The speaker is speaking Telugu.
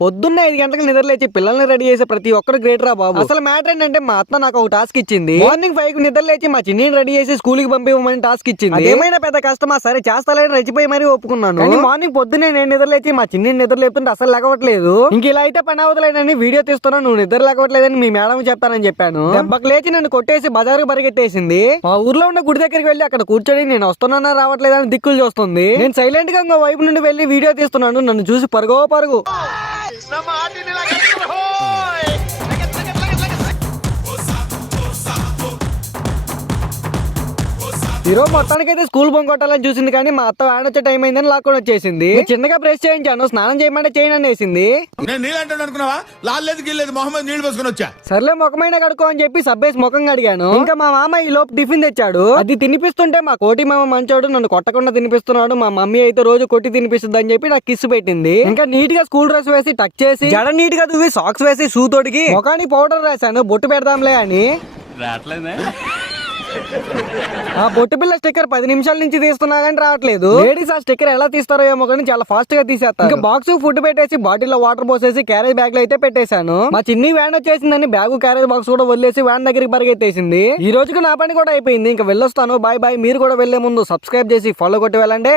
పొద్దున్న 5 గంటలకు నిద్ర లేచి పిల్లల్ని రెడీ చేసే ప్రతి ఒక్కరు గ్రేట్ రా బాబు. అసలు మ్యాటర్ ఏంటంటే మా అత్త నాకు ఒక టాస్క్ ఇచ్చింది. మార్నింగ్ 5 కి నిద్ర లేచి మా చిన్ని రెడీ చేసి స్కూల్ కి పంపించమని టాస్క్ ఇచ్చింది. ఏమైనా పెద్ద కష్టమా, సరే చేస్తాలని రెచ్చిపోయి మరీ ఒప్పుకున్నాను. కానీ మార్నింగ్ పొద్దున్నే నేను నిద్ర లేచి మా చిన్ని నిద్ర లేపుతుంటే అసలు లేకవట్లేదు. ఇంక ఇలా అయితే పని అవతలేనని వీడియో తీస్తున్నా, నువ్వు నిద్ర లేకవట్లేదని మీ మేడం చెప్తానని చెప్పాను. దెబ్బకు లేచి నన్ను కొట్టేసి బజారు పరిగెట్టేసింది. మా ఊర్లో ఉన్న గుడి దగ్గరికి వెళ్ళి అక్కడ కూర్చొని నేను వస్తున్నా రావట్లేదని దిక్కులు చూస్తుంది. నేను సైలెంట్ గా ఇంకో వైపు నుండి వెళ్ళి వీడియో తీస్తున్నాను. నన్ను చూసి పరుగో పరుగు. ఈరోజు మొత్తానికైతే స్కూల్ బొంగొట్టాలని చూసింది, కానీ మా అత్త వ్యాన్ వచ్చే టైం అయిందని లాక్కొని వచ్చేసింది. చిన్నగా బ్రష్ చేయించాను, స్నానం చేయమంటే చేయనని వేసింది. సర్లే ముఖమైన కడుకో అని చెప్పి సబ్బేసి ముఖం కడిగాను. ఇంకా మా మామ ఈ లోపు టిఫిన్ తెచ్చాడు. అది తినిపిస్తుంటే మా కోటి మామ మంచోడు, నన్ను కొట్టకుండా తినిపిస్తున్నాడు. మా మమ్మీ అయితే రోజు కొట్టి తినిపిస్తుంది అని చెప్పి నాకు కిస్ పెట్టింది. ఇంకా నీట్ గా స్కూల్ డ్రెస్ వేసి టక్ చేసి జడ నీట్ గా దువ్వి సాక్స్ వేసి షూ తోడికి ముఖానికి పౌడర్ రాశాను బొట్టు పెడదాంలే అని. ఆ బొట్టు పిల్ల స్టిక్కర్ 10 నిమిషాల నుంచి తీస్తున్నా కానీ రావట్లేదు. లేడీస్ ఆ స్టిక్కర్ ఎలా తీస్తారో ఏమో కానీ చాలా ఫాస్ట్ గా తీసేస్తారు. ఇంకా బాక్స్ ఫుడ్ పెట్టేసి బాటిల్ లో వాటర్ పోసేసి క్యారేజ్ బ్యాగ్ లో అయితే పెట్టేశాను. మా చిన్ని వ్యాన్ వచ్చేసిందని బ్యాగ్ క్యారేజ్ బాక్స్ కూడా వదిలేసి వ్యాన్ దగ్గరికి పరిగెత్తేసింది. ఈ రోజుకి నా పని కూడా అయిపోయింది. ఇంకా వెళ్ళొస్తాను, బాయ్ బాయ్. మీరు కూడా వెళ్లే ముందు సబ్స్క్రైబ్ చేసి ఫాలో కొట్టి వెళ్ళండి.